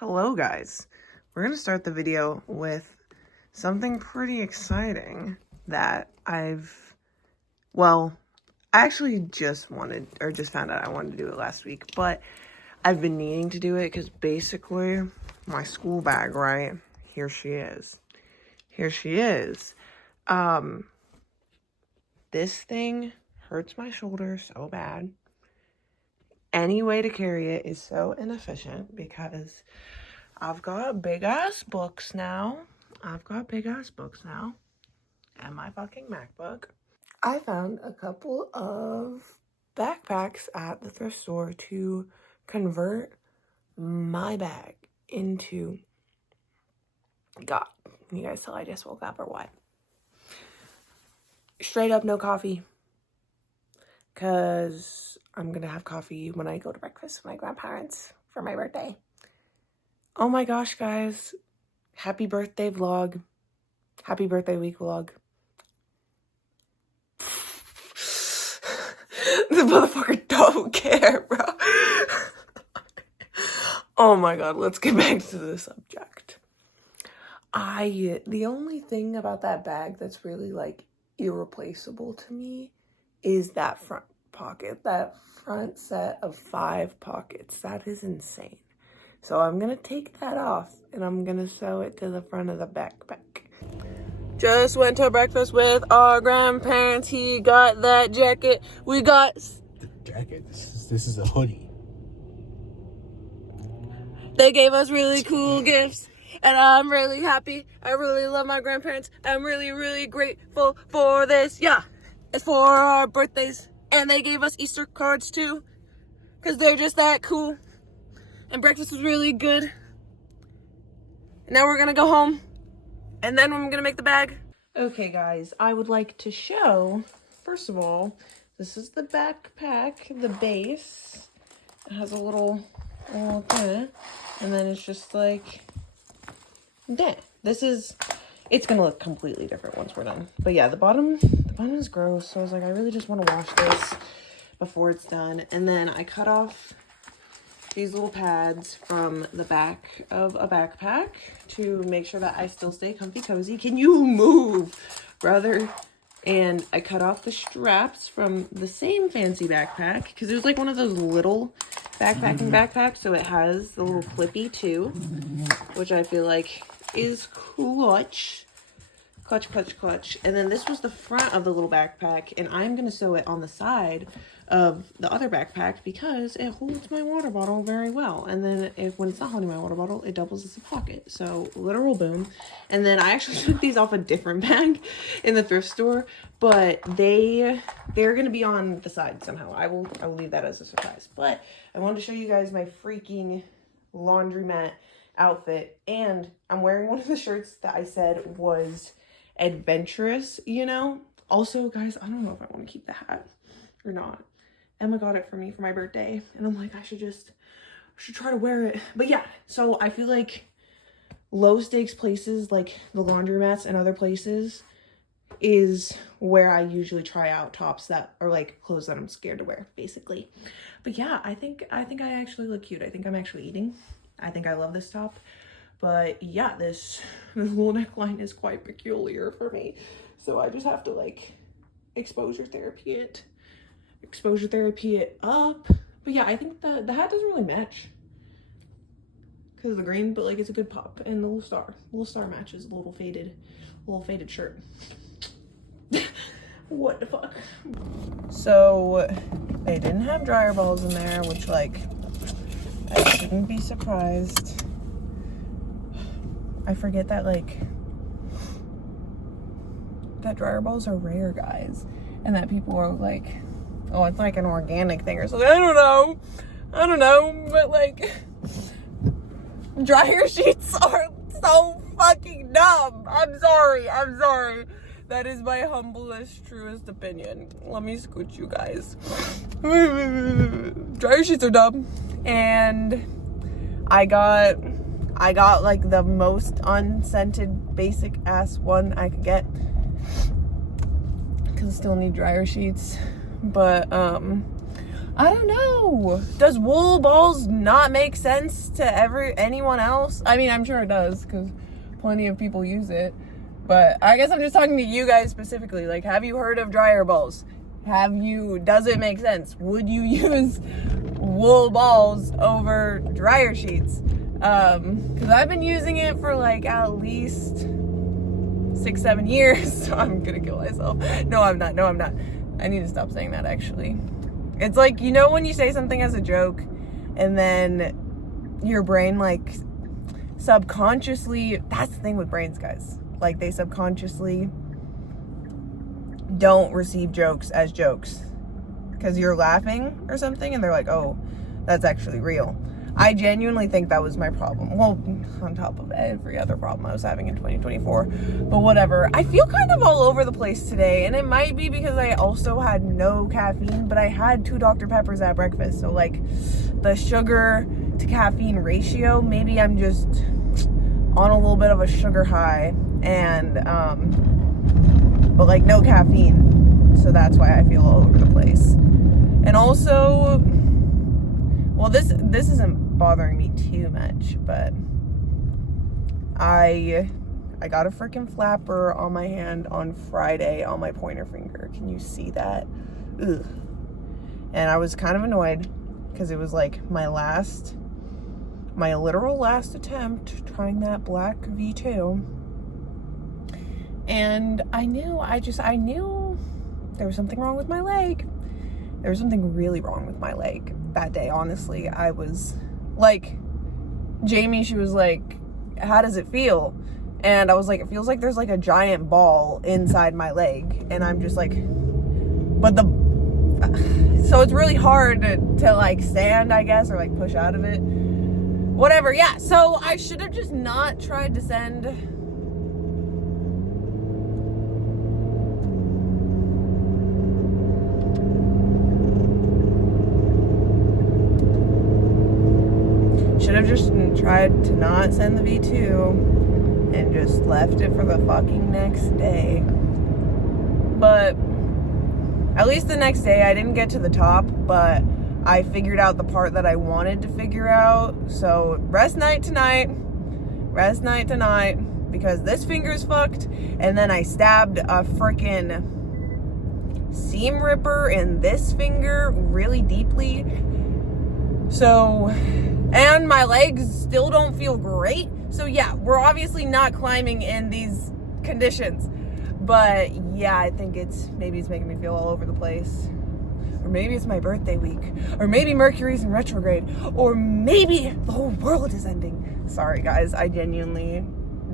Hello guys, we're going to start the video with something pretty exciting that I actually just found out I wanted to do it last week, but I've been needing to do it because basically my school bag, right? Here she is. This thing hurts my shoulder so bad. Any way to carry it is so inefficient because I've got big ass books now. And my fucking MacBook. I found a couple of backpacks at the thrift store to convert my bag into God. You guys tell I just woke up or what? Straight up no coffee. Because I'm going to have coffee when I go to breakfast with my grandparents for my birthday. Oh my gosh, guys. Happy birthday vlog. Happy birthday week vlog. The motherfucker don't care, bro. Oh my god, let's get back to the subject. The only thing about that bag that's really like irreplaceable to me is that front pocket, that front set of 5 pockets. That is insane. So I'm gonna take that off and I'm gonna sew it to the front of the backpack. Just went to breakfast with our grandparents. He got that jacket. We got the jacket. This is a hoodie. They gave us really cool gifts. And I'm really happy. I really love my grandparents. I'm really, really grateful for this. Yeah, it's for our birthdays. And they gave us Easter cards too. Because they're just that cool. And breakfast was really good. And now we're going to go home. And then I'm going to make the bag. Okay, guys. I would like to show, first of all, this is the backpack, the base. It has a little thing. And then it's just like that. It's gonna look completely different once we're done. But yeah, the bottom is gross. So I was like, I really just want to wash this before it's done. And then I cut off these little pads from the back of a backpack to make sure that I still stay comfy cozy. Can you move, brother? And I cut off the straps from the same fancy backpack because it was like one of those little backpacking backpacks, so it has the little clippy too, which I feel like is clutch. And then this was the front of the little backpack, and I'm gonna sew it on the side of the other backpack because it holds my water bottle very well. And then when it's not holding my water bottle, it doubles as a pocket. So literal boom. And then I actually took these off a different bag in the thrift store, but they're gonna be on the side somehow. I will leave that as a surprise. But I wanted to show you guys my freaking laundromat outfit, and I'm wearing one of the shirts that I said was adventurous, you know. Also, guys, I don't know if I want to keep the hat or not. Emma got it for me for my birthday, and I'm like, I should try to wear it. But yeah, so I feel like low stakes places like the laundromats and other places is where I usually try out tops that are like clothes that I'm scared to wear, basically. But yeah, I think I actually look cute. I think I'm actually eating. I think I love this top. But yeah, this little neckline is quite peculiar for me. So I just have to like exposure therapy it up. But yeah, I think the hat doesn't really match because of the green, but like it's a good pop. And the little star matches a little faded shirt. What the fuck? So they didn't have dryer balls in there, which like I shouldn't be surprised. I forget that like that dryer balls are rare, guys, and that people are like, oh, it's like an organic thing or something. I don't know, but like dryer sheets are so fucking dumb. I'm sorry. That is my humblest, truest opinion. Let me scoot you guys. Dryer sheets are dumb. And I got like the most unscented basic ass one I could get. Cause I still need dryer sheets. But I don't know. Does wool balls not make sense to anyone else? I mean, I'm sure it does because plenty of people use it. But I guess I'm just talking to you guys specifically. Like, have you heard of dryer balls? Does it make sense? Would you use wool balls over dryer sheets? Because I've been using it for like at least 6-7 years. So I'm gonna kill myself. No, I'm not. I need to stop saying that, actually. It's like, you know when you say something as a joke and then your brain like subconsciously, that's the thing with brains, guys. Like, they subconsciously don't receive jokes as jokes because you're laughing or something and they're like, oh, that's actually real. I genuinely think that was my problem. Well, on top of every other problem I was having in 2024. But whatever. I feel kind of all over the place today. And it might be because I also had no caffeine, but I had 2 Dr. Peppers at breakfast. So, like, the sugar to caffeine ratio, maybe I'm just on a little bit of a sugar high. And, but, like, no caffeine. So that's why I feel all over the place. And also, well, this isn't bothering me too much, but I got a freaking flapper on my hand on Friday on my pointer finger. Can you see that? Ugh. And I was kind of annoyed because it was like my literal last attempt trying that black V2. And I knew there was something wrong with my leg. There was something really wrong with my leg that day, honestly. I was like, Jamie, she was like, how does it feel? And I was like, it feels like there's like a giant ball inside my leg. And I'm just like, so it's really hard to like stand, I guess, or like push out of it. Whatever, yeah. So I should have just not tried to send tried to not send the V2 and just left it for the fucking next day. But at least the next day I didn't get to the top, but I figured out the part that I wanted to figure out. So rest night tonight, because this finger's fucked. And then I stabbed a freaking seam ripper in this finger really deeply. So, and my legs still don't feel great. So yeah, we're obviously not climbing in these conditions. But yeah, I think maybe it's making me feel all over the place. Or maybe it's my birthday week. Or maybe Mercury's in retrograde. Or maybe the whole world is ending. Sorry guys, I genuinely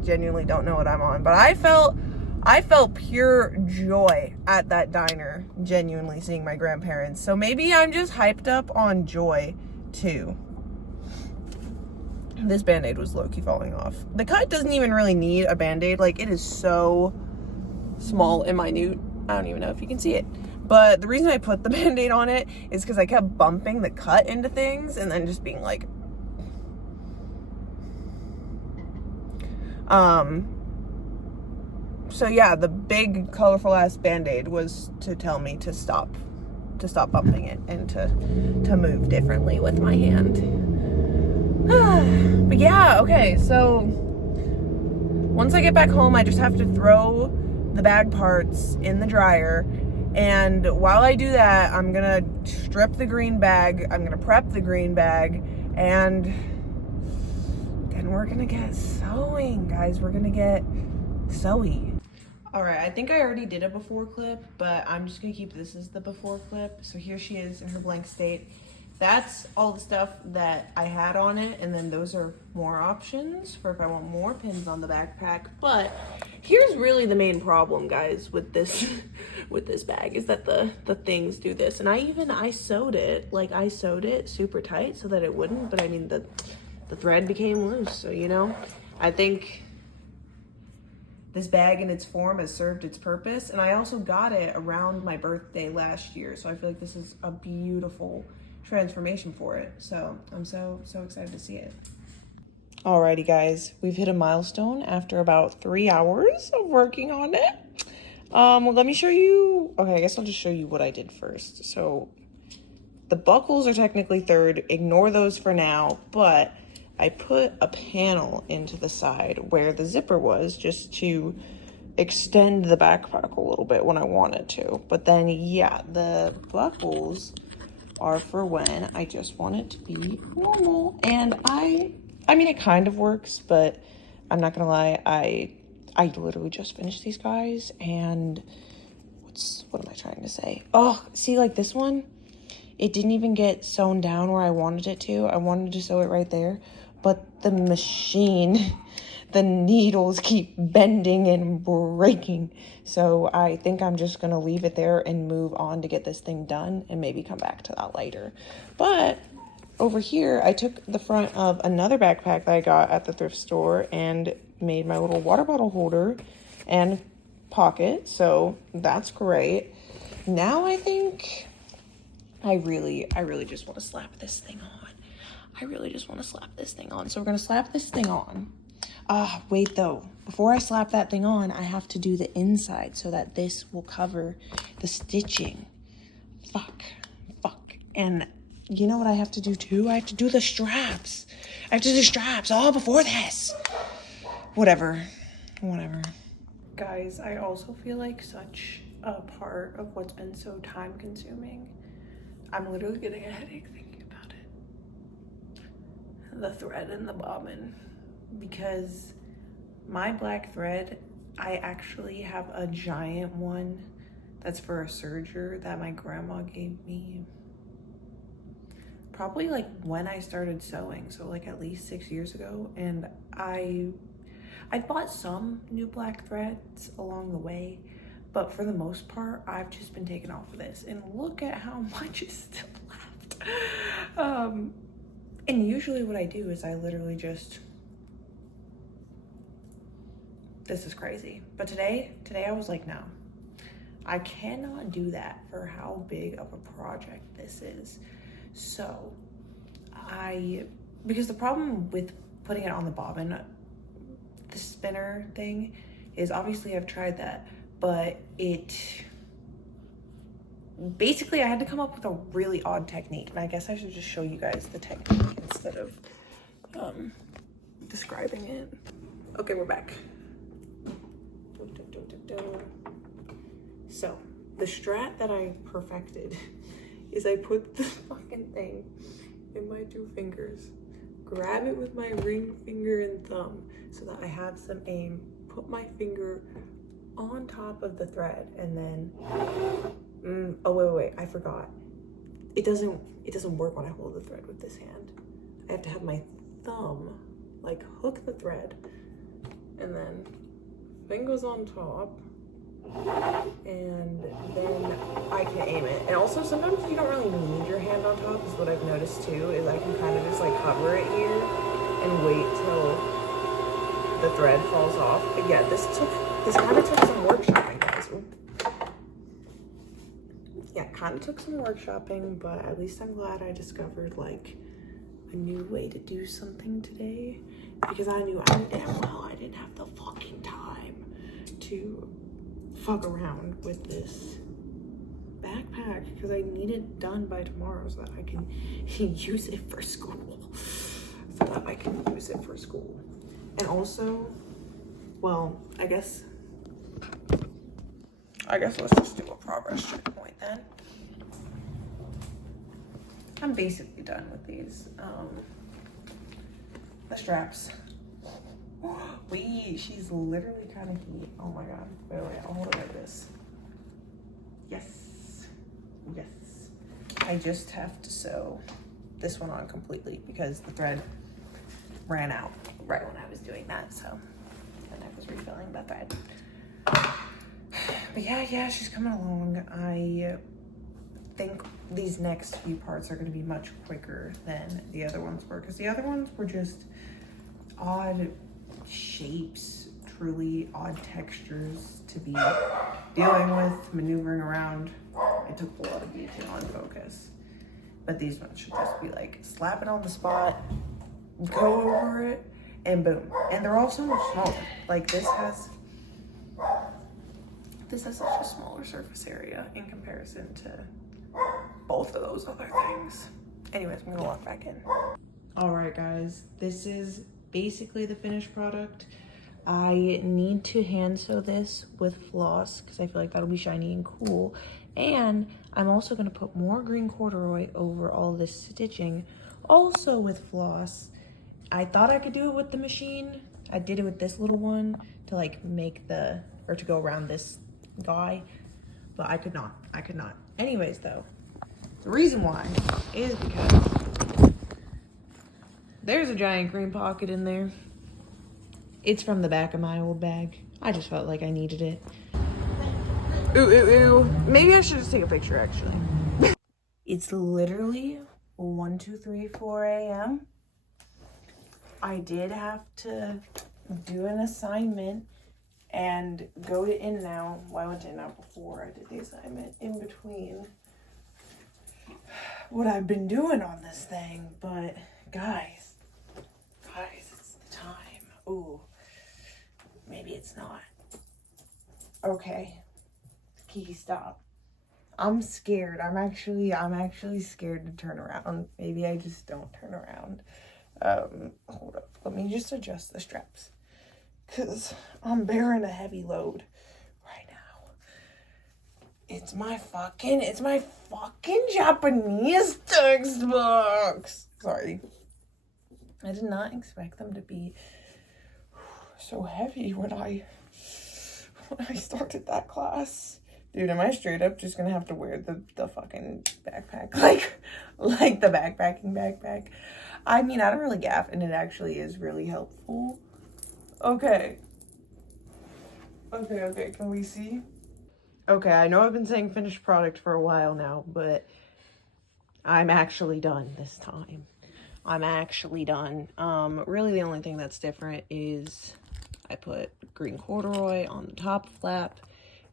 don't know what I'm on. But I felt pure joy at that diner, genuinely seeing my grandparents. So maybe I'm just hyped up on joy too. This Band-Aid was low-key falling off. The cut doesn't even really need a Band-Aid. Like, it is so small and minute. I don't even know if you can see it. But the reason I put the Band-Aid on it is because I kept bumping the cut into things and then just being like, so yeah, the big colorful ass Band-Aid was to tell me to stop bumping it and to move differently with my hand. But yeah, okay, so once I get back home, I just have to throw the bag parts in the dryer. And while I do that, I'm gonna strip the green bag, I'm gonna prep the green bag, and then we're gonna get sewing, guys. We're gonna get sewy. All right, I think I already did a before clip, but I'm just gonna keep this as the before clip. So here she is in her blank state. That's all the stuff that I had on it, and then those are more options for if I want more pins on the backpack. But here's really the main problem, guys, with this with this bag is that the things do this. And I sewed it, like I sewed it super tight so that it wouldn't, but I mean the thread became loose. So, you know, I think this bag in its form has served its purpose. And I also got it around my birthday last year. So I feel like this is a beautiful transformation for it. So I'm so excited to see it. Alrighty guys, we've hit a milestone after about 3 hours of working on it. Well, let me show you. Okay, I guess I'll just show you what I did first. So The buckles are technically third, ignore those for now, but I put a panel into the side where the zipper was just to extend the backpack a little bit when I wanted to. But then, yeah, the buckles are for when I just want it to be normal. And I mean, it kind of works, but I'm not gonna lie, I literally just finished these guys, and what am I trying to say? Oh, see, like this one, it didn't even get sewn down where I wanted it to. I wanted to sew it right there, but the machine, the needles keep bending and breaking. So I think I'm just gonna leave it there and move on to get this thing done and maybe come back to that later. But over here, I took the front of another backpack that I got at the thrift store and made my little water bottle holder and pocket. So that's great. Now I think I really just want to slap this thing on. I really just want to slap this thing on. So we're going to slap this thing on. Wait though. Before I slap that thing on, I have to do the inside so that this will cover the stitching. Fuck. And you know what I have to do too? I have to do the straps. I have to do the straps all before this. Whatever. Guys, I also feel like such a part of what's been so time consuming. I'm literally getting a headache thinking about it. The thread and the bobbin. Because my black thread, I actually have a giant one that's for a serger that my grandma gave me probably like when I started sewing, so like at least 6 years ago. And I bought some new black threads along the way, but for the most part, I've just been taking off of this. And look at how much is still left. And usually what I do is I literally just, this is crazy. But today I was like, no, I cannot do that for how big of a project this is. So because the problem with putting it on the bobbin, the spinner thing, is obviously I've tried that, but basically I had to come up with a really odd technique, and I guess I should just show you guys the technique instead of describing it. Okay, we're back. So the strat that I perfected is I put the fucking thing in my 2 fingers, grab it with my ring finger and thumb so that I have some aim, put my finger on top of the thread, and then oh wait, I forgot. It doesn't work when I hold the thread with this hand. I have to have my thumb like hook the thread, and then fingers on top, and then I can aim it. And also sometimes you don't really need your hand on top, is what I've noticed too, is I can kind of just like hover it here and wait till the thread falls off. But yeah, this kind of took some workshopping, guys. Yeah, kind of took some workshopping, but at least I'm glad I discovered like a new way to do something today, because I knew damn well I didn't have the fucking time to fuck around with this backpack, because I need it done by tomorrow so that I can use it for school. And also, well, I guess let's just do a progress checkpoint then. I'm basically done with these. The straps. Wait, she's literally kind of heat. Oh my god. Wait, I'll hold it like this. Yes. I just have to sew this one on completely because the thread ran out right when I was doing that, so, and I was refilling the thread. But yeah, she's coming along. I think these next few parts are going to be much quicker than the other ones were, because the other ones were just odd shapes, truly odd textures to be dealing with, maneuvering around. It took a lot of detail and focus. But these ones should just be like, slap it on the spot, go over it, and boom. And they're all so much smaller. Like this has such a smaller surface area in comparison to both of those other things. Anyways, I'm gonna walk back in. All right, guys, this is basically the finished product. I need to hand sew this with floss because I feel like that'll be shiny and cool. And I'm also gonna put more green corduroy over all this stitching, also with floss. I thought I could do it with the machine. I did it with this little one to like make the, or to go around this guy, but I could not. Anyways though, the reason why is because there's a giant green pocket in there. It's from the back of my old bag. I just felt like I needed it. Ooh. Maybe I should just take a picture actually. It's literally 1, 2, 3, 4 a.m. I did have to do an assignment and go to In-N-Out. Well, I went to In-N-Out before I did the assignment, in between what I've been doing on this thing. But guys, it's the time. Ooh, maybe it's not. Okay, Kiki, stop. I'm scared. I'm actually scared to turn around. Maybe I just don't turn around. Hold up. Let me just adjust the straps, cause I'm bearing a heavy load right now. It's my fucking Japanese textbooks. Sorry. I did not expect them to be so heavy when I started that class. Dude, am I straight up just gonna have to wear the fucking backpack? Like the backpacking backpack. I mean, I don't really gaff, and it actually is really helpful. Okay, can we see? Okay, I know I've been saying finished product for a while now, but I'm actually done this time. I'm actually done. Really the only thing that's different is I put green corduroy on the top flap,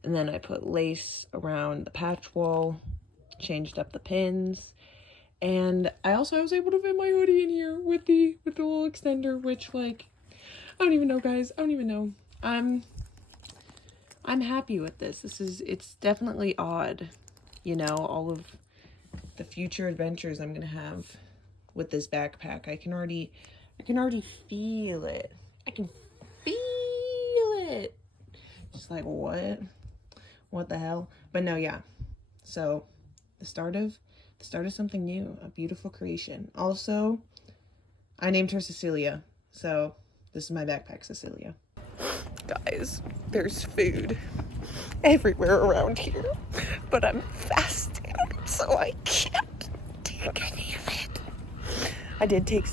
and then I put lace around the patch wall, changed up the pins, and I also was able to fit my hoodie in here with the little extender, which, like, I don't even know, guys. I don't even know. I'm happy with this. It's definitely odd, you know, all of the future adventures I'm gonna have with this backpack. I can already feel it. I can feel it. Just like, what the hell? But no, yeah. So the start of something new, a beautiful creation. Also, I named her Cecilia. So this is my backpack, Cecilia. Guys, there's food everywhere around here, but I'm fasting, so I can't take any of it. I did take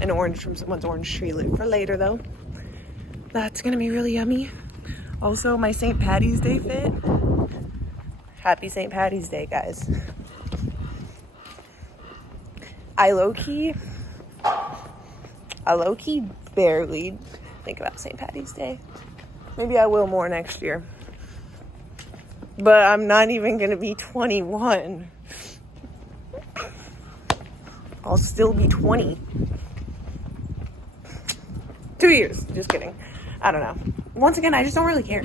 an orange from someone's orange tree for later, though. That's gonna be really yummy. Also, my St. Patty's Day fit. Happy St. Patty's Day, guys. I low-key barely think about St. Patty's Day. Maybe I will more next year. But I'm not even gonna be 21. I'll still be 20. 2 years, just kidding. I don't know. Once again, I just don't really care.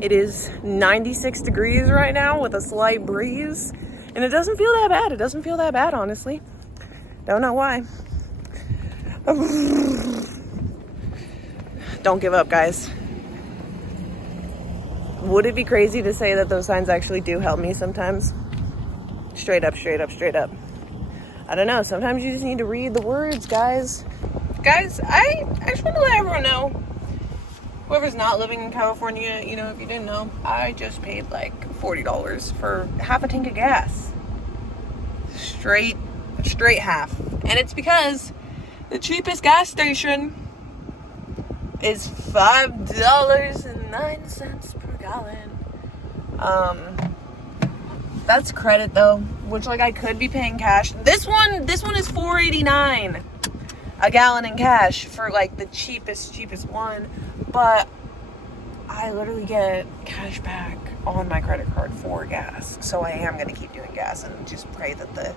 It is 96 degrees right now with a slight breeze, and it doesn't feel that bad. It doesn't feel that bad, honestly. Don't know why. Don't give up, guys. Would it be crazy to say that those signs actually do help me sometimes? Straight up. I don't know. Sometimes you just need to read the words, guys. Guys, I just want to let everyone know, whoever's not living in California, you know, if you didn't know, I just paid like $40 for half a tank of gas. Straight half. And it's because the cheapest gas station is $5.09 per gallon. That's credit though, which, like, I could be paying cash. This one is $4.89 a gallon in cash for like the cheapest one, but I literally get cash back on my credit card for gas. So I am gonna keep doing gas and just pray that the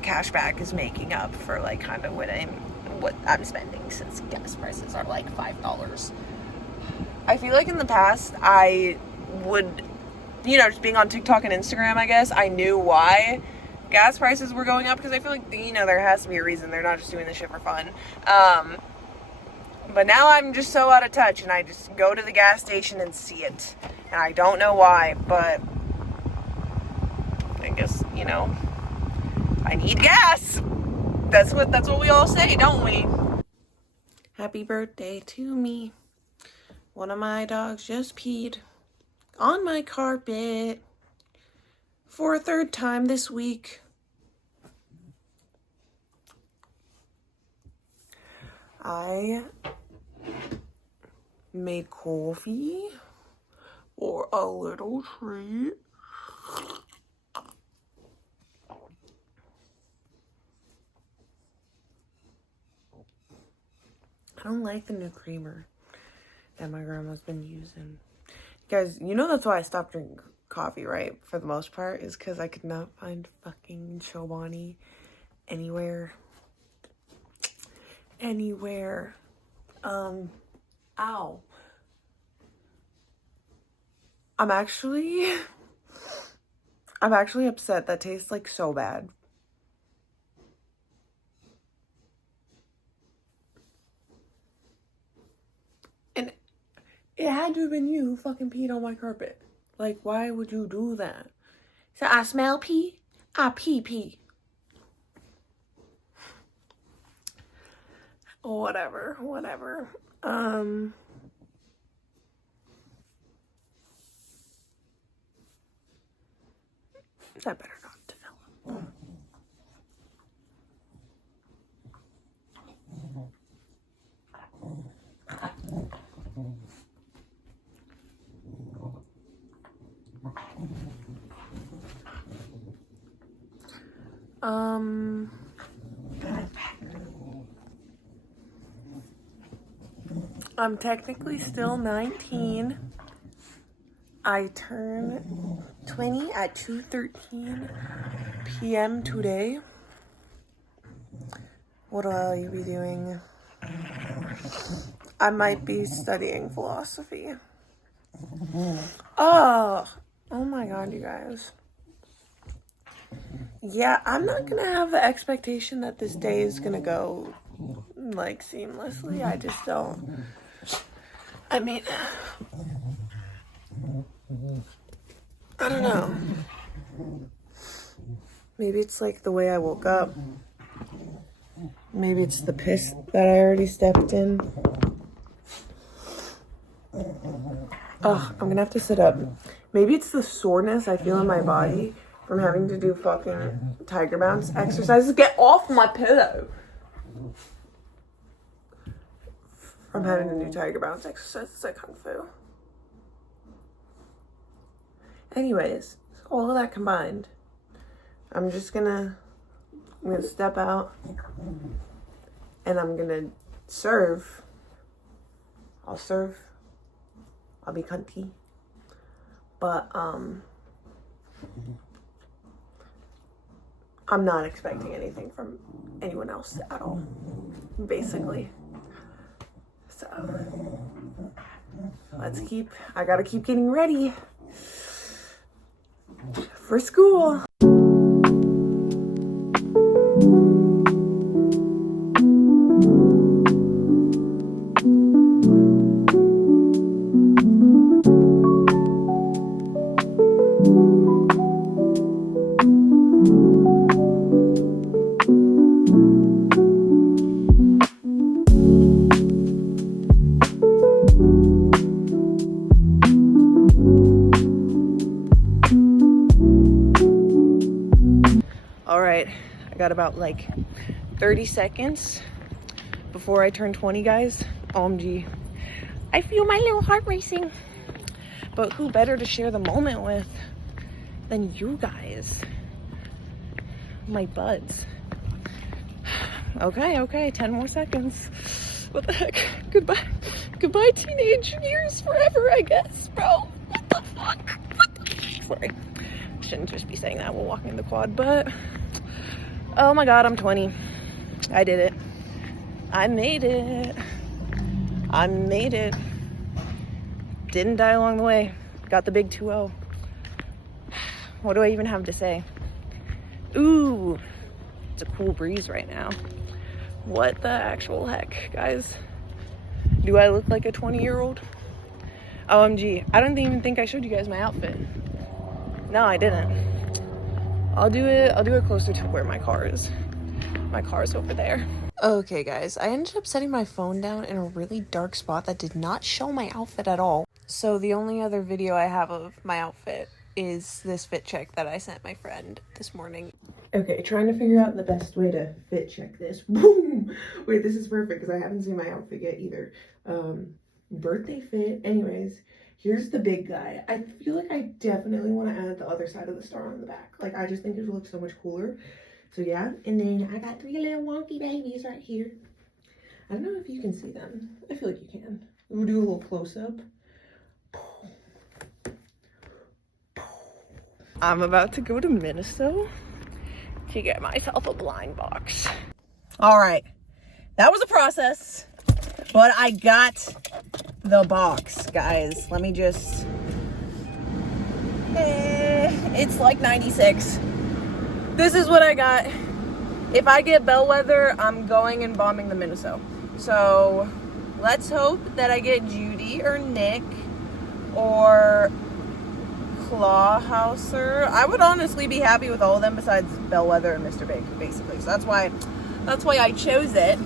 cash back is making up for like kind of what I'm spending, since gas prices are like $5. I feel like in the past I would you know, just being on TikTok and Instagram, I guess, I knew why gas prices were going up, because I feel like, you know, there has to be a reason. They're not just doing this shit for fun. But now I'm just so out of touch, and I just go to the gas station and see it. And I don't know why, but I guess, you know, I need gas. That's what we all say, don't we? Happy birthday to me. One of my dogs just peed on my carpet for a third time this week. I made coffee for a little treat. I don't like the new creamer that my grandma's been using. Guys, you know that's why I stopped drinking coffee, right? For the most part, is because I could not find fucking Chobani anywhere. Ow. I'm actually upset. That tastes like so bad. And it had to have been you who fucking peed on my carpet. Like, why would you do that? So I smell pee, I pee. Whatever. That better not develop. I'm technically still 19. I turn 20 at 2:13 p.m. today. What will I be doing? I might be studying philosophy. Oh my god, you guys. Yeah, I'm not gonna have the expectation that this day is gonna go like seamlessly. I just don't. I mean, I don't know. Maybe it's like the way I woke up. Maybe it's the piss that I already stepped in. Ugh, I'm gonna have to sit up. Maybe it's the soreness I feel in my body from having to do fucking tiger bounce exercises. Get off my pillow! From having to do tiger bounce exercises at Kung Fu. Anyways, so all of that combined, I'm gonna step out and I'm gonna serve. I'll serve. I'll be cunty. But I'm not expecting anything from anyone else at all, basically. So I gotta keep getting ready for school. I got about like 30 seconds before I turn 20, guys. OMG. I feel my little heart racing. But who better to share the moment with than you guys? My buds. Okay, 10 more seconds. What the heck? Goodbye teenage years forever, I guess, bro. What the fuck? Sorry. Shouldn't just be saying that while walking the quad, but oh my god, I'm 20. I did it. I made it. Didn't die along the way. Got the big 2-0. What do I even have to say? Ooh, it's a cool breeze right now. What the actual heck, guys? Do I look like a 20-year-old? OMG, I don't even think I showed you guys my outfit. No, I didn't. I'll do it closer to where my car is. My car's over there. Okay, guys, I ended up setting my phone down in a really dark spot that did not show my outfit at all. So the only other video I have of my outfit is this fit check that I sent my friend this morning. Okay, trying to figure out the best way to fit check this. Boom! Wait, this is perfect because I haven't seen my outfit yet either. Birthday fit. Anyways, here's the big guy. I feel like I definitely want to add the other side of the star on the back. Like, I just think it would look so much cooler. So yeah, and then I got 3 little wonky babies right here. I don't know if you can see them. I feel like you can. We'll do a little close-up. I'm about to go to Minnesota to get myself a blind box. All right, that was a process, but I got the box, guys. Let me just, it's like 96. This is what I got. If I get bellwether, I'm going and bombing the Minnesota. So let's hope that I get Judy or Nick or Clawhauser. I would honestly be happy with all of them besides Bellwether and Mr. Big, basically. So that's why I chose it.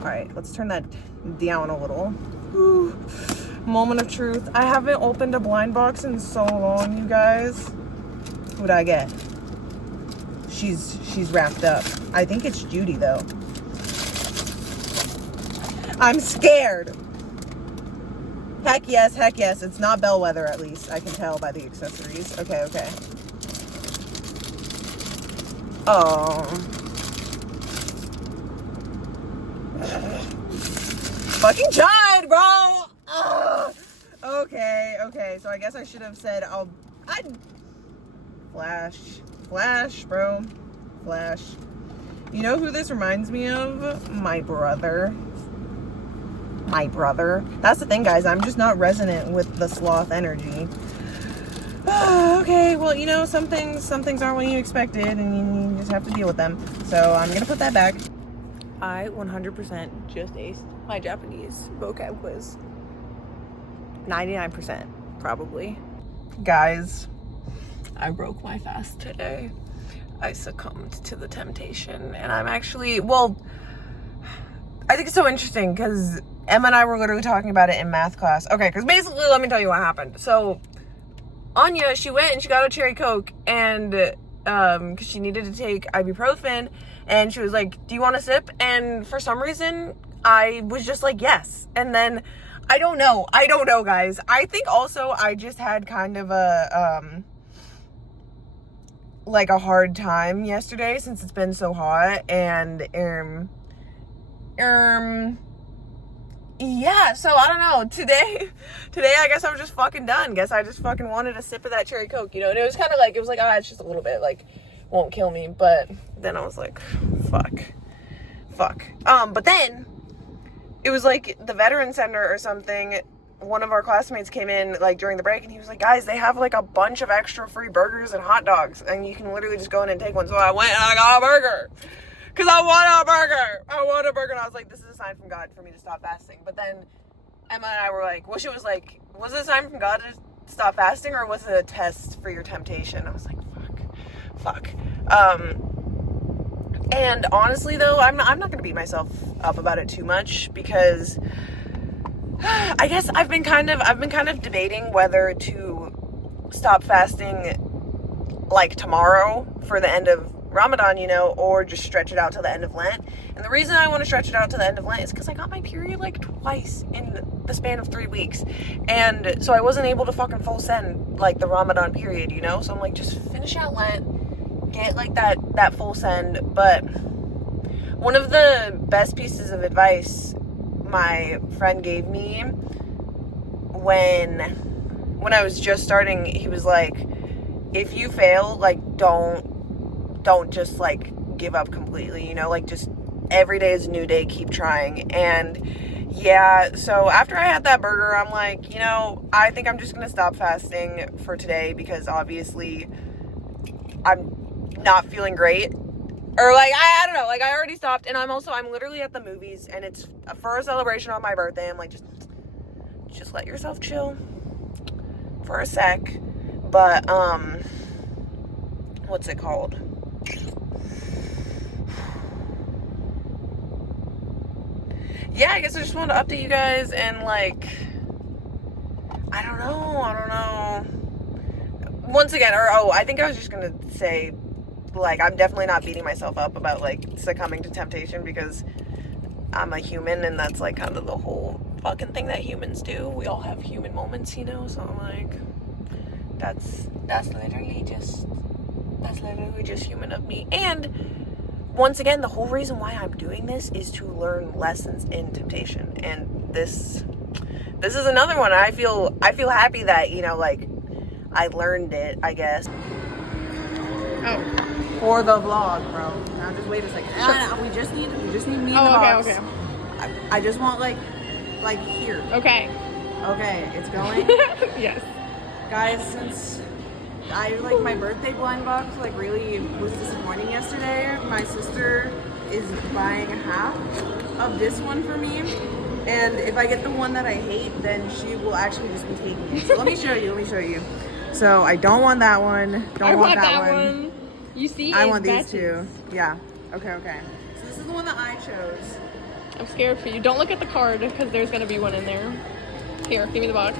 All right, let's turn that down a little. Whew. Moment of truth. I haven't opened a blind box in so long, you guys. What'd I get? She's wrapped up. I think it's Judy though. I'm scared. Heck yes, it's not Bellwether at least. I can tell by the accessories. Okay. Oh. Fucking tried, bro! Ugh. Okay, so I guess I should have said I'd Flash, bro. Flash. You know who this reminds me of? My brother. That's the thing, guys. I'm just not resonant with the sloth energy. Okay, well, you know, some things aren't what you expected, and you just have to deal with them. So I'm gonna put that back. I 100% just aced my Japanese vocab quiz. 99%, probably. Guys, I broke my fast today. I succumbed to the temptation, and I'm actually, well, I think it's so interesting because Emma and I were literally talking about it in math class. Okay, because basically, let me tell you what happened. So Anya, she went and she got a cherry Coke, and because she needed to take ibuprofen, and she was like, do you want a sip? And for some reason I was just like, yes. And then I don't know guys. I think also I just had kind of a like a hard time yesterday since it's been so hot, and yeah, so I don't know. Today I guess I was just fucking done. Guess I just fucking wanted a sip of that cherry Coke, you know? And it was kind of like, it was like, oh, it's just a little bit, like, won't kill me. But then I was like, fuck. But then it was like the veteran center or something. One of our classmates came in like during the break, and he was like, guys, they have like a bunch of extra free burgers and hot dogs, and you can literally just go in and take one. So I went and I got a burger. Because I want a burger. And I was like, this is a sign from God for me to stop fasting. But then Emma and I were like, well, she was like, was it a sign from God to stop fasting, or was it a test for your temptation? I was like, fuck. And honestly though, I'm not going to beat myself up about it too much, because I guess I've been kind of debating whether to stop fasting like tomorrow for the end of Ramadan, you know, or just stretch it out till the end of Lent. And the reason I want to stretch it out to the end of Lent is because I got my period like twice in the span of 3 weeks, and so I wasn't able to fucking full send like the Ramadan period, you know. So I'm like, just finish out Lent, get like that full send. But one of the best pieces of advice my friend gave me when I was just starting, he was like, if you fail, like don't just like give up completely, you know, like just every day is a new day, keep trying. And yeah, so after I had that burger, I'm like, you know, I think I'm just gonna stop fasting for today because obviously I'm not feeling great. Or like, I don't know, like I already stopped, and I'm literally at the movies, and it's for a celebration of my birthday. I'm like, just let yourself chill for a sec. But, what's it called? Yeah, I guess I just wanted to update you guys, and like, I don't know. Once again, I think I was just gonna say, like, I'm definitely not beating myself up about, like, succumbing to temptation because I'm a human, and that's, like, kind of the whole fucking thing that humans do. We all have human moments, you know, so I'm like, that's literally just human of me. And once again, the whole reason why I'm doing this is to learn lessons in temptation, and this is another one. I feel happy that, you know, like, I learned it, I guess. Oh. For the vlog, bro. Now just wait a second. No, we just need me in the box. Okay. I just want like here. Okay. Okay, it's going. Yes. Guys, since my birthday blind box really was disappointing yesterday, my sister is buying half of this one for me. And if I get the one that I hate, then she will actually just be taking it. So let me show you. So I don't want that one. I want that one. You see? I want these batches. two. Yeah. Okay. So this is the one that I chose. I'm scared for you. Don't look at the card because there's gonna be one in there. Here, give me the box.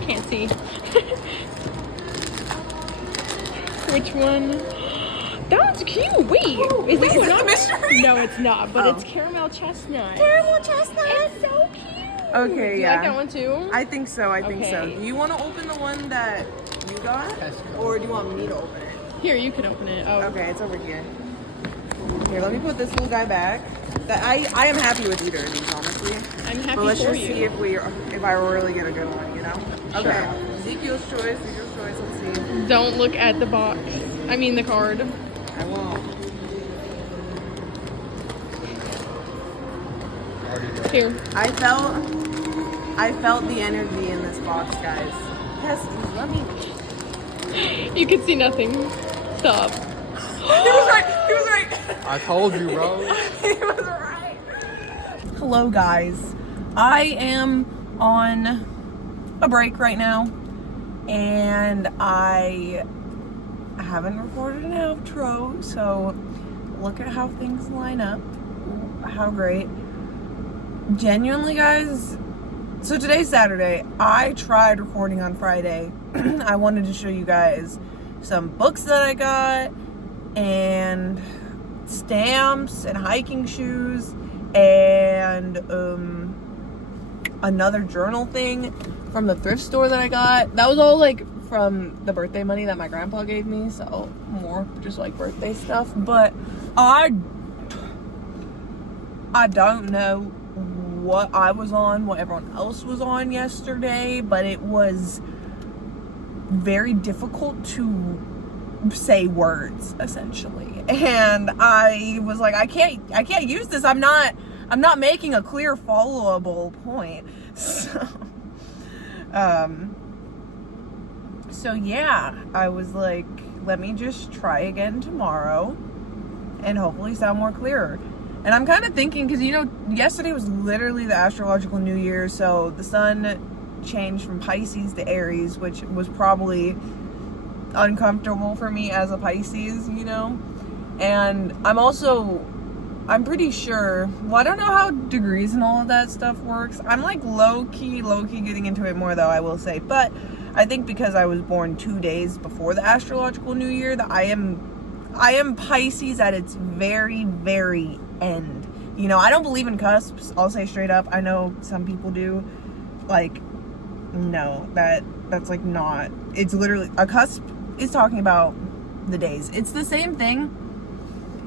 Can't see. Which one? That one's cute. Wait, is this one? a mystery? No, it's not. But it's caramel chestnut. Caramel chestnut. It's so cute. Okay, Do you yeah. like that one too? I think so. Okay. Do you want to open the one that you got, or do you want me to open it? Here, you can open it. Oh. Okay, it's over here. Here, let me put this little guy back. That I am happy with either of these, honestly. I'm happy But let's for just you. see if I really get a good one, you know? Okay. Sure. Ezekiel's choice. Let's see. Don't look at the box. I mean the card. I won't. Here. I felt the energy in this box, guys. Yes, let me. You can see nothing. Stop. He was right. I told you, bro. He was right. Hello, guys. I am on a break right now, and I haven't recorded an outro, so look at how things line up. How great. Genuinely, guys, so today's Saturday. I tried recording on Friday. I wanted to show you guys some books that I got, and stamps, and hiking shoes, and another journal thing from the thrift store that I got. That was all from the birthday money that my grandpa gave me, so more just birthday stuff. But I don't know what I was on, what everyone else was on yesterday, but it was very difficult to say words, essentially. And I was like, I can't use this. I'm not making a clear followable point. So yeah, I was like, let me just try again tomorrow and hopefully sound more clearer. And I'm kind of thinking, because, yesterday was literally the astrological new year, so the sun changed from Pisces to Aries, which was probably uncomfortable for me as a Pisces, and I'm pretty sure, well, I don't know how degrees and all of that stuff works. I'm low-key getting into it more, though, I will say. But I think because I was born 2 days before the astrological new year, that I am Pisces at its very, very end. I don't believe in cusps. I'll say straight up. I know some people do. No, that's not. It's literally, a cusp is talking about the days. It's the same thing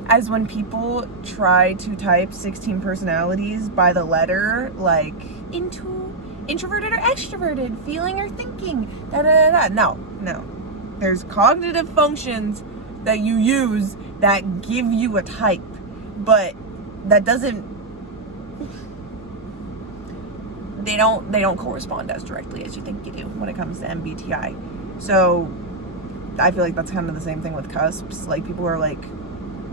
as when people try to type 16 personalities by the letter, into introverted or extroverted, feeling or thinking, No. There's cognitive functions that you use that give you a type, but that doesn't, they don't correspond as directly as you think you do when it comes to MBTI. So I feel like that's kind of the same thing with cusps. Like, people are like,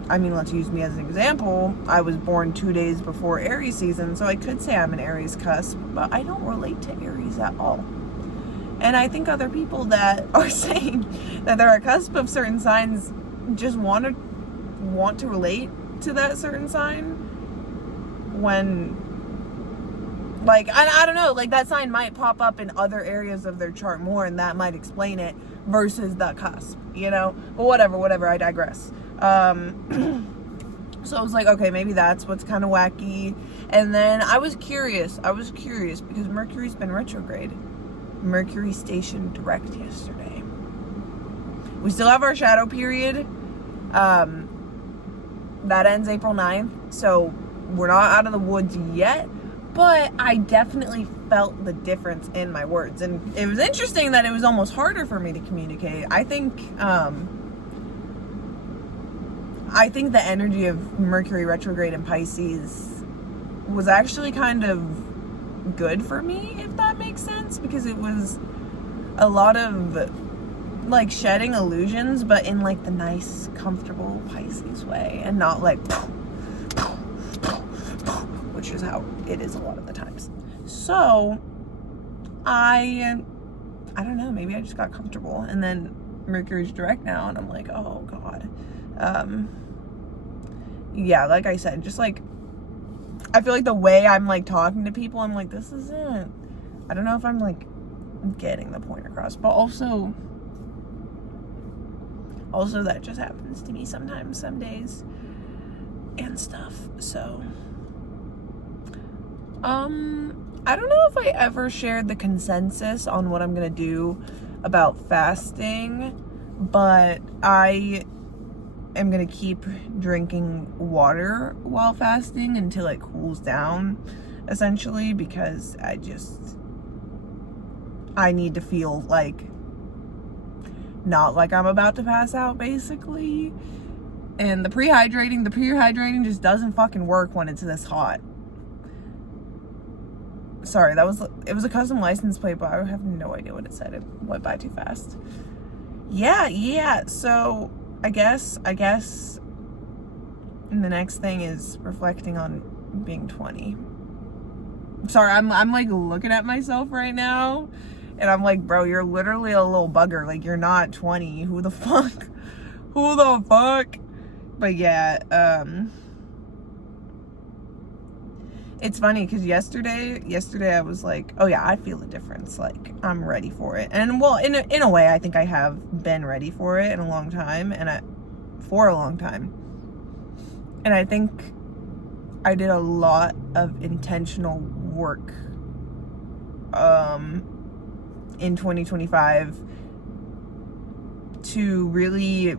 I mean, let's use me as an example. I was born 2 days before Aries season, so I could say I'm an Aries cusp, but I don't relate to Aries at all. And I think other people that are saying that they're a cusp of certain signs just want to relate to that certain sign when, like, I don't know, like, that sign might pop up in other areas of their chart more, and that might explain it versus the cusp, you know? But whatever, I digress. So I was like, okay, maybe that's what's kind of wacky. And then I was curious because Mercury's been retrograde. Mercury stationed direct yesterday. We still have our shadow period. That ends April 9th. So we're not out of the woods yet. But I definitely felt the difference in my words. And it was interesting that it was almost harder for me to communicate. I think the energy of Mercury retrograde in Pisces was actually kind of good for me, if that makes sense, because it was a lot of like shedding illusions, but in like the nice, comfortable Pisces way, and not like, which is how it is a lot of the times. So I don't know, maybe I just got comfortable, and then Mercury's direct now, and I'm like, oh God. Yeah, like I said, just like, I feel like the way I'm like talking to people, I'm like, this isn't, I don't know if I'm like getting the point across, but also that just happens to me sometimes, some days and stuff. So I don't know if I ever shared the consensus on what I'm gonna do about fasting, but I am gonna keep drinking water while fasting until it cools down, essentially, because I need to feel like not like I'm about to pass out, basically. And the prehydrating just doesn't fucking work when it's this hot. Sorry, it was a custom license plate, but I have no idea what it said. It went by too fast. Yeah. So I guess the next thing is reflecting on being 20. Sorry, I'm like looking at myself right now, and I'm like, bro, you're literally a little bugger. Like, you're not 20. Who the fuck? But yeah, it's funny because yesterday I was like, oh yeah, I feel the difference. Like, I'm ready for it. And well, in a way, I think I have been ready for it in a long time, for a long time. And I think I did a lot of intentional work in 2025 to really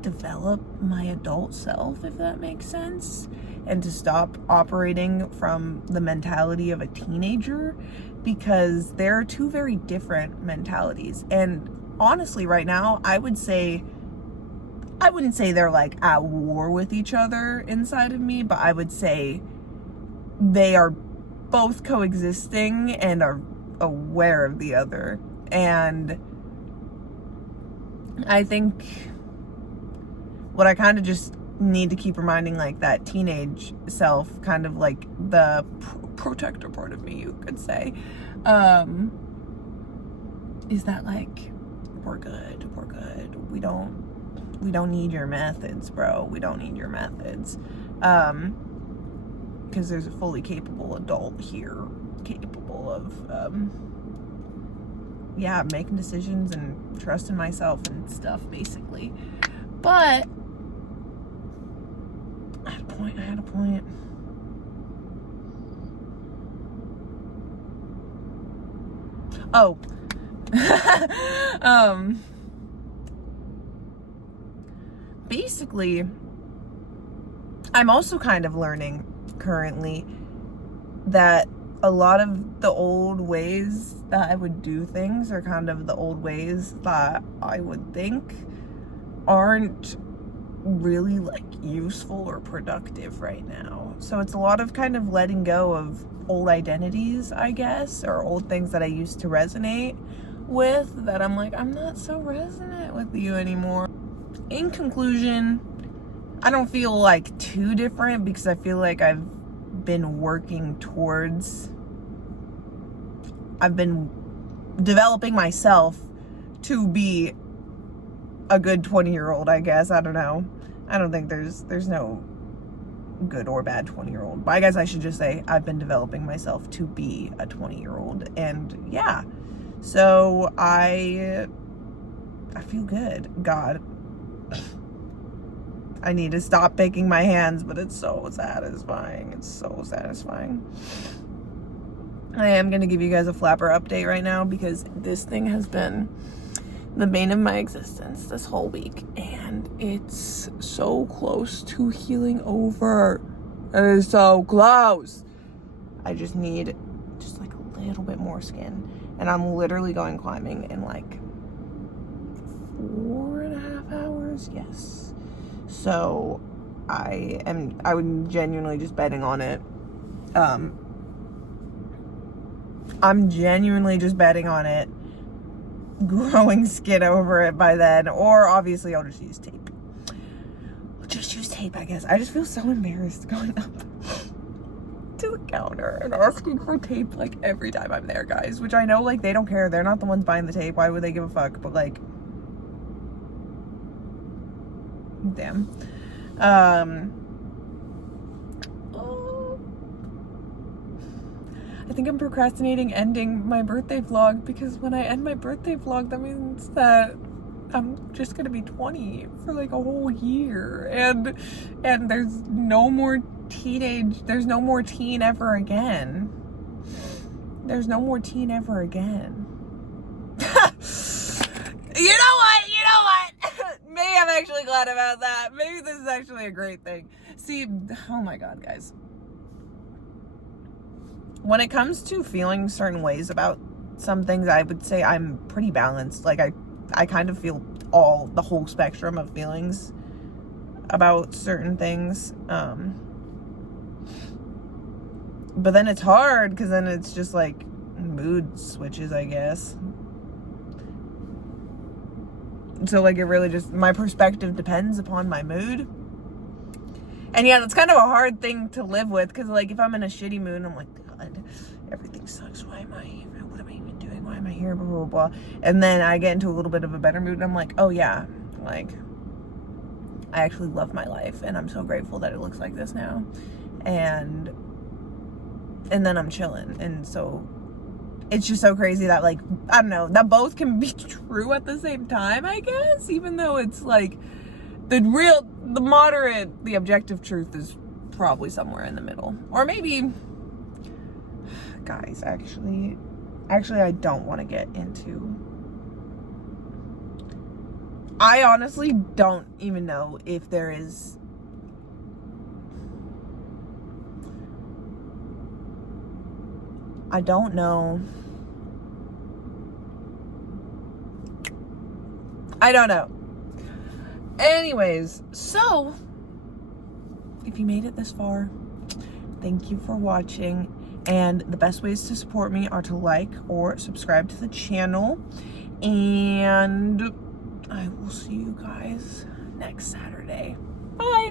develop my adult self, if that makes sense, and to stop operating from the mentality of a teenager, because there are two very different mentalities. And honestly, right now, I wouldn't say they're like at war with each other inside of me, but I would say they are both coexisting and are aware of the other. And I think what I kind of just need to keep reminding, like, that teenage self, kind of like the protector part of me, you could say, is that, like, we're good. We don't need your methods, bro. We don't need your methods. Because there's a fully capable adult here, capable of, making decisions and trusting myself and stuff, basically. But I had a point. Oh. Basically, I'm also kind of learning currently that a lot of the old ways that I would do things, or kind of the old ways that I would think, aren't really like useful or productive right now. So it's a lot of kind of letting go of old identities, I guess, or old things that I used to resonate with, that I'm like, I'm not so resonant with you anymore. In conclusion, I don't feel like too different, because I feel like I've been developing myself to be a good 20-year-old, I guess. I don't know. I don't think there's no good or bad 20-year-old. But I guess I should just say I've been developing myself to be a 20-year-old. And yeah. So I feel good. God. I need to stop picking my hands, but it's so satisfying. It's so satisfying. I am going to give you guys a flapper update right now, because this thing has been the bane of my existence this whole week, and it's so close to healing over. It is so close. I just need like a little bit more skin, and I'm literally going climbing in like 4.5 hours. Yes. So I'm genuinely just betting on it. I'm genuinely just betting on it growing skin over it by then, or obviously I'll just use tape. I guess. I just feel so embarrassed going up to the counter and asking for tape like every time I'm there, guys, which I know like they don't care. They're not the ones buying the tape. Why would they give a fuck? But like, damn. I think I'm procrastinating ending my birthday vlog, because when I end my birthday vlog, that means that I'm just gonna be 20 for like a whole year, and there's no more there's no more teen ever again. There's no more teen ever again. You know what? Maybe I'm actually glad about that. Maybe this is actually a great thing. See, oh my God, guys. When it comes to feeling certain ways about some things, I would say I'm pretty balanced. Like I kind of feel the whole spectrum of feelings about certain things. But then it's hard, because then it's just like mood switches, I guess. So like it really just, my perspective depends upon my mood. And yeah, that's kind of a hard thing to live with, because like if I'm in a shitty mood, I'm like, God, everything sucks. What am I even doing? Why am I here? Blah, blah, blah. And then I get into a little bit of a better mood, and I'm like, oh yeah, like I actually love my life, and I'm so grateful that it looks like this now. And then I'm chilling. And so it's just so crazy that like, I don't know, that both can be true at the same time, I guess, even though it's like the objective truth is probably somewhere in the middle. Or maybe, guys, actually I don't want to get into, I honestly don't even know if there is I don't know. Anyways, so if you made it this far, thank you for watching. And the best ways to support me are to like or subscribe to the channel. And I will see you guys next Saturday. Bye.